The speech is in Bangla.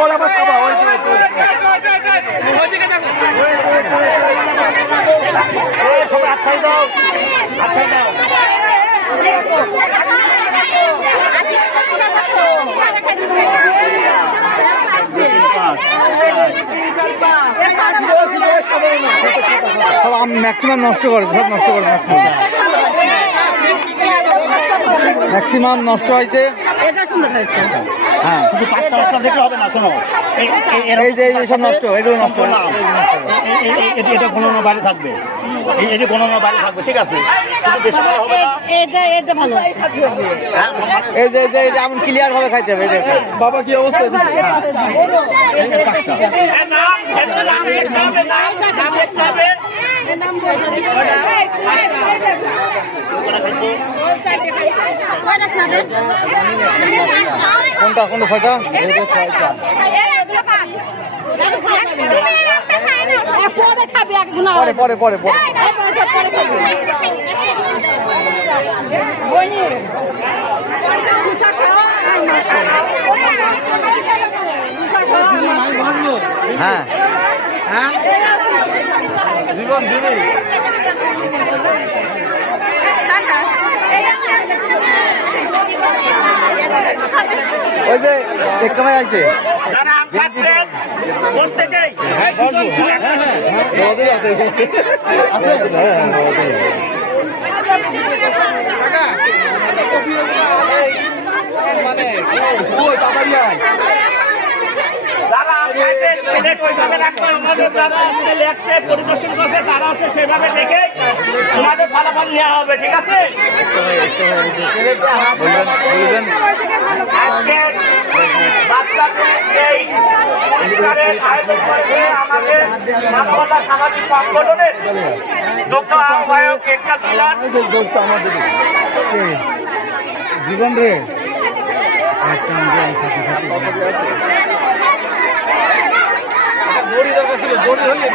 পরে আবার খাবা ওই সবাই আচ্ছাই দাও আচ্ছাই দাও সব ম্যাক্সিমাম নষ্ট করে সব নষ্ট করে ম্যাক্সিমাম নষ্ট হয়েছে। হ্যাঁ শুধু 5টা দেখলে হবে না। শোনো এই যে সব নষ্ট এগুলো নষ্ট এটা গণনা বাইরে থাকবে এটা গণনা বাইরে থাকবে ঠিক আছে শুধু বেশি ভালো হবে না এটা ভালো এই যে এমন ক্লিয়ার ভাবে খাইতে হবে। বাবা কি অবস্থা কোনটা কোনটা ছয়টা পরে পরে পরে হ্যাঁ হ্যাঁ জীবন দিবি ওই যে এক কামাই আছে পরিদর্শন করছে তারা হচ্ছে সেভাবে দেখে তোমাদের ফলাফল নেওয়া হবে ঠিক আছে। আমাদের মানবতা সামাজিক সংগঠনের দক্ষ আহ্বায়ক একটা জেলার জীবন রে দড়ি দরকার ছিল দড়ি হলে